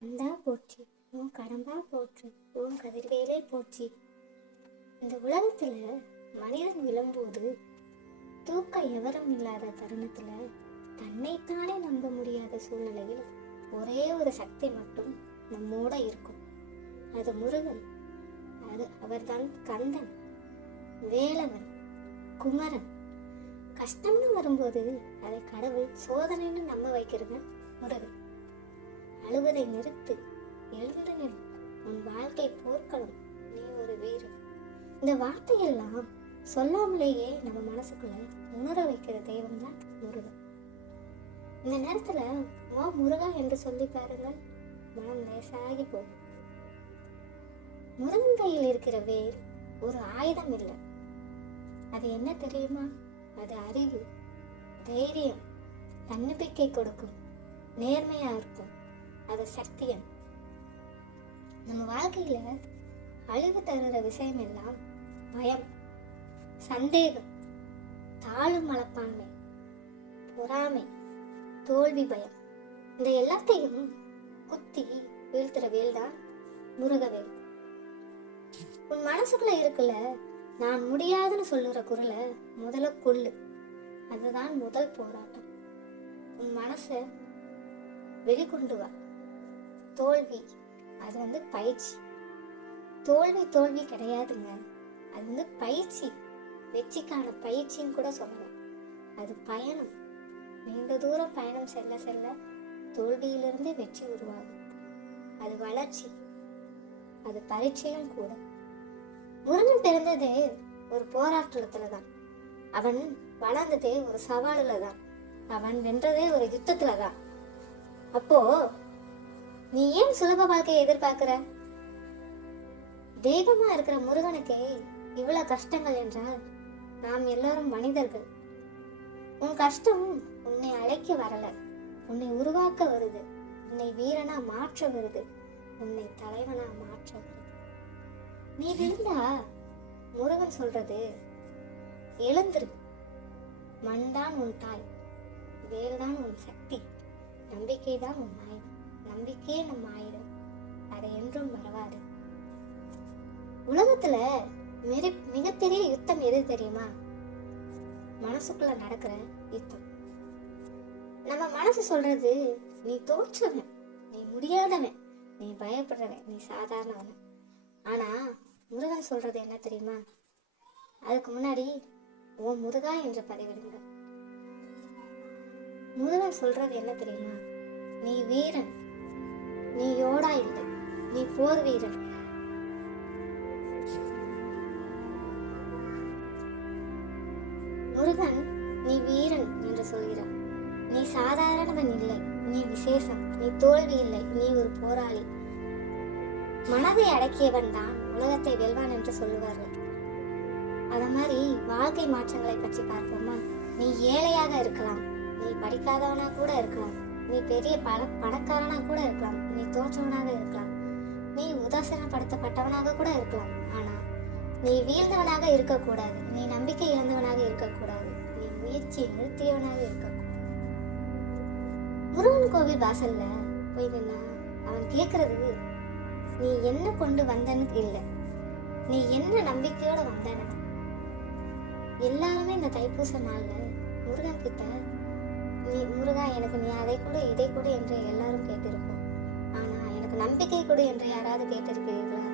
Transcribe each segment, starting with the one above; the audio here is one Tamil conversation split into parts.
இந்தா போச்சு. உன் கடம்பா போச்சு. உன் கதிர்வேலே போச்சு. இந்த உலகத்துல மனிதன் விழும்போது தூக்க எவரும் இல்லாத தருணத்துல தன்னைத்தானே நம்ப முடியாத சூழ்நிலையில் ஒரே ஒரு சக்தி மட்டும் நம்மோட இருக்கும். அது முருகன். அது அவர்தான் கந்தன் வேலவன் குமரன். கஷ்டம்னு வரும்போது அதை கடவுள் சோதனைன்னு நம்ப வைக்கிறது முருகன். அழுவதை நிறுத்து எழுந்து நில் உன் வாழ்க்கை போர்க்களம் நீ ஒரு வீரன். இந்த வார்த்தையெல்லாம் சொல்லாமலேயே நம்ம மனசுக்குள்ள உணர வைக்கிற தெய்வம் தான் முருகன். இந்த நேரத்துல ஓ முருகா என்று சொல்லி பாருங்கள். மனம் லேசாகி போகும். முருகன் கையில் இருக்கிற வேல் ஒரு ஆயுதம் இல்லை. அது என்ன தெரியுமா? அது அறிவு தைரியம் தன்னம்பிக்கை கொடுக்கும் நேர்மையா இருக்கும். அது சக்தியம் நம்ம வாழ்க்கையில அழிவு தருகிற விஷயம் எல்லாம் பயம் சந்தேகம் தாழும் மனப்பான்மை பொறாமை தோல்வி பயம். இந்த எல்லாத்தையும் குத்தி வீழ்த்துற வேல் தான் முருகவேல் உன் மனசுக்குள்ள இருக்குல்ல நான் முடியாதுன்னு சொல்லுற குரலை முதல்ல கொள்ளு. அதுதான் முதல் போராட்டம். உன் மனசை வெளிக்கொண்டு வா. தோல்வி. அது வந்து பயிற்சி. தோல்வி தோல்வி கிடையாதுங்க. அது வந்து பயிற்சி. வெற்றிக்கான பயிற்சின்னு கூட சொல்லலாம். அது பயணம். நீண்ட தூரம் பயணம் செல்ல செல்ல தோல்வியிலிருந்து வெற்றி உருவாகும். அது வளர்ச்சி. அது பரீட்சையும் கூட. முருகன் பிறந்தது ஒரு போராட்டத்துல தான் அவன் வளர்ந்ததே ஒரு சவாலில் தான் அவன் வென்றதே ஒரு யுத்தத்துல தான் அப்போ நீ ஏன் சுலப வாழ்க்கையை எதிர்பார்க்கிற? தெய்வமா இருக்கிற முருகனுக்கே இவ்வளவு கஷ்டங்கள் என்றால் நாம் எல்லாரும் மனிதர்கள். உன் கஷ்டம் உன்னை அழைக்க வரல. உன்னை உருவாக்க வருது. உன்னை வீரனா மாற்ற வருது. உன்னை தலைவனா மாற்ற வருது. நீ விழுந்தா முருகன் சொல்றது எழுந்திரு. மண்தான் உன் தாய். வேல்தான் உன் சக்தி. நம்பிக்கை தான் உன் ஆயுதம். நம்பிக்கையே நம்ம ஆயுதம் அதை என்றும் மறவாது உலகத்துல மிக மிகப்பெரிய யுத்தம் எது தெரியுமா? மனசுக்குள்ள நடக்கிற யுத்தம். நம்ம மனசு சொல்றது நீ தோற்றவன் நீ முடியாதவன் நீ பயப்படுறவன் நீ சாதாரணவன். ஆனா முருகன் சொல்றது என்ன தெரியுமா? அதுக்கு முன்னாடி ஓ முருகா என்று பதிவிடுங்க முருகன் சொல்றது என்ன தெரியுமா? நீ வீரன் நீ யோடா இல்லை நீ போர் வீரன். முருகன் நீ வீரன் என்று சொல்கிறான் நீ சாதாரணவன் இல்லை. நீ விசேஷம். நீ தோல்வி இல்லை. நீ ஒரு போராளி. மனதை அடக்கியவன் தான் உலகத்தை வெல்வான் என்று சொல்லுவார்கள். அத மாதிரி வாழ்க்கை மாற்றங்களை பற்றி பார்ப்போமா? நீ ஏழையாக இருக்கலாம். நீ படிக்காதவனா கூட இருக்கலாம். நீ பெரிய பல பணக்காரனா கூட இருக்கலாம். நீ தோற்றவனாக இருக்கலாம். நீ உதாசனப்படுத்தப்பட்டவனாக கூட இருக்கலாம். ஆனா நீ வீழ்ந்தவனாக இருக்கக்கூடாது. நீ நம்பிக்கை இழந்தவனாக இருக்கக்கூடாது. நீ முயற்சி நிறுத்தியவனாக இருக்கக்கூடாது. முருகன் கோவில் வாசல்ல போய் நின்னா அவன் கேக்குறது நீ என்ன கொண்டு வந்தன்னு இல்லை. நீ என்ன நம்பிக்கையோட வந்தன எல்லாருமே இந்த தைப்பூச நாள்ல முருகன் கிட்ட நீ முருகா எனக்கு நீ அதை கூட இதை கூட என்று எல்லாரும் கேட்டிருப்போம். ஆனா எனக்கு நம்பிக்கை கூட என்று யாராவது கேட்டிருக்கிறீர்களா?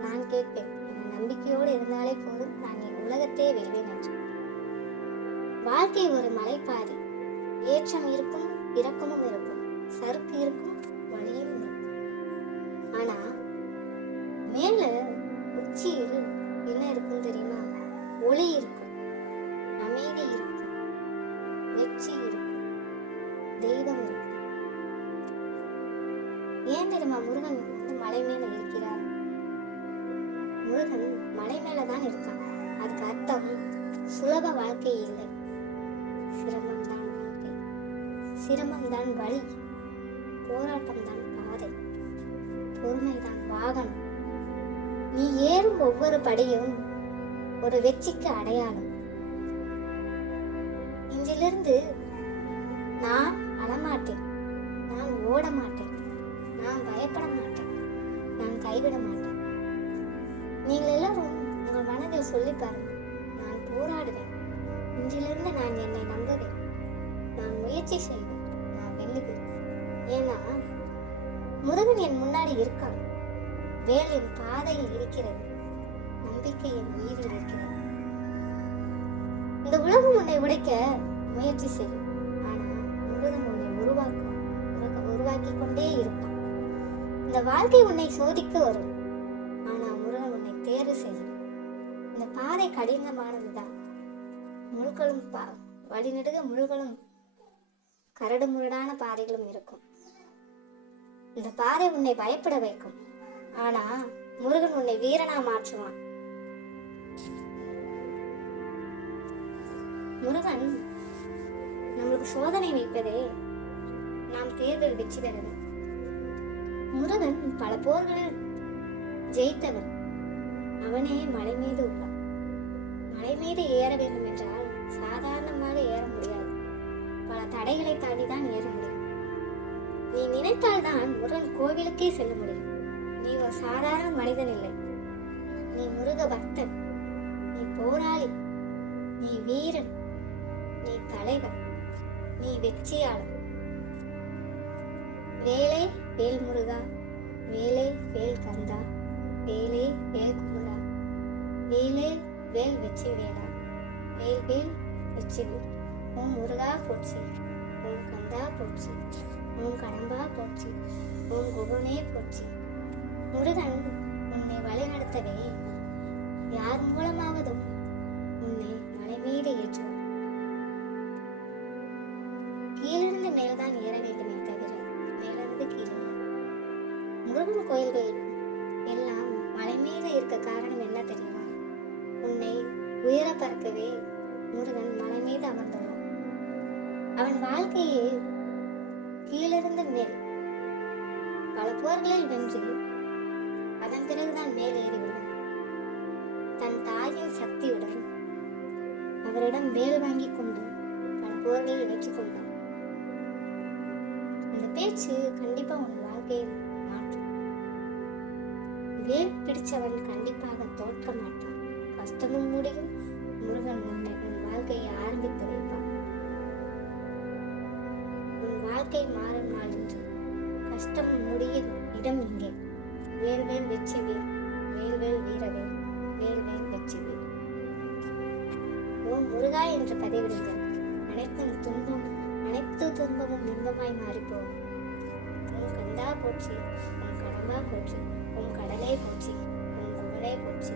நான் கேட்பேன். என் நம்பிக்கையோடு இருந்தாலே போதும். நான் என் உலகத்தையே வெல்வேன் என்று. வாழ்க்கை ஒரு மலைப்பாதி. ஏற்றம் இருக்கும் இறக்கமும் இருக்கும். சறுக்கு இருக்கும் வழியும் இருக்கும். ஆனா மேல உச்சியில் என்ன இருக்கும் தெரியுமா? ஒளி இருக்கும். அமைதி இருக்கும். தெய்வம் இருக்கு ஏன் தெரியுமா? முருகன் வந்து மலை மேல இருக்கிறார். முருகன் மலை மேலதான் இருக்கான். அதுக்கு அர்த்தம் சுலப வாழ்க்கை இல்லை. சிரமம் தான் வாழ்க்கை. சிரமம் தான் வழி. போராட்டம் தான் பாதை. பொறுமை தான் வாகனம். நீ ஏறும் ஒவ்வொரு படியும் ஒரு வெற்றிக்கு அடையாளம். இன்றிலிருந்து நான் அழமாட்டேன். நான் ஓட மாட்டேன் நான் பயப்பட மாட்டேன் நான் கைவிட மாட்டேன் நீங்கள் எல்லாரும் உங்கள் மனதில் சொல்லி பாருங்க. நான் போராடுவேன். இன்றிலிருந்து நான் என்னை நம்புவேன். நான் முயற்சி செய்வேன். நான் வெல்லுவேன். ஏன்னா முருகன் என் முன்னாடி இருக்கான். வேல் என் பாதையில் இருக்கிறது. நம்பிக்கை என் உயிரில் இருக்கிறது. இந்த உலகம் உன்னை உடைக்க முயற்சி செய்யும் உருவ- கொண்டே இருப்பான் இந்த வாழ்க்கை உன்னை சோதிக்க வரும். ஆனா முருகன் உன்னை தேர்வு செய்யும். இந்த பாதை கடினமானதுதான். முழுக்களும் பா வழிநெடுக முள்களும் கரடு முரடான பாதைகளும் இருக்கும். இந்த பாதை உன்னை பயப்பட வைக்கும். ஆனா முருகன் உன்னை வீரனா மாற்றுவான். முருகன் நம்மளுக்கு சோதனை வைப்பதே நாம் தேர்தல் வெற்றி பெறணும். முருகன் பல போர்களில் ஜெயித்தவன். அவனே மலை மீது உள்ளான் மலை மீது ஏற வேண்டும் என்றால் சாதாரணமாக ஏற முடியாது. பல தடைகளை தாண்டி தான் ஏற முடியும். நீ நினைத்தால் தான் முருகன் கோவிலுக்கே செல்ல முடியும். நீ ஒரு சாதாரண மனிதன் இல்லை. நீ முருக பக்தன். நீ போராளி. நீ வீரன். நீ தலைவன். நீ வெற்றியாளன். வேலை வேல் முருகா வேலை வேல் கந்தா வேலை வேல் குமுரா வேலை வேல் வெற்றி வேலா வேல் வேல் வெற்றி ஓம் முருகா போச்சு ஓம் கந்தா போச்சு ஓம் கடம்பா போச்சு ஓம் குகுனே போச்சு முருகன் உன்னை வழிநடத்தவே யார் மூலமாவதும் உன்னை மலை மீது ஏற்றுவான். கீழிருந்து மேல்தான் ஏற வேண்டுமே முருகன் கோயில்கள் எல்லாம் மலை மேல இருக்க காரணம் என்ன தெரியுமா? உன்னை உயர பறக்கவே முருகன் மலை மீது அமர்ந்துள்ளான். அவன் வாழ்க்கையே கீழிருந்து மேல் பல போர்களில் வென்று அதன் பிறகுதான் மேல் ஏறிவிடும் தன் தாயின் சக்தியுடன் அவரிடம் வேல் வாங்கி கொண்டு பல போர்களில் வெற்றி கொண்டான். இந்த பேச்சு கண்டிப்பா உன் வாழ்க்கையை வேல் பிடிச்சவன் கண்டிப்பாக தோற்க மாட்டான்? கஷ்டமும் முடியும் முருகன் உன்னை உன் வாழ்க்கையை ஆரம்பித்து வைப்பான். உன் வாழ்க்கை மாறும் நாள் என்று. கஷ்டம் முடியும் இடம் இங்கே. வேல்வேல் வெற்றி வேல் வேல்வேல் வீரவேல் வேல்வேல் வெற்றி வேல் ஓம் முருகா என்று பதிவிடுங்கள் அனைத்தும் துன்பம் அனைத்து துன்பமும் இன்பமாய் மாறிப்போம் உன் கந்தா போற்றி உன் கடம்பா போற்றி. உன் கடலை போச்சு உன் புகழை போச்சு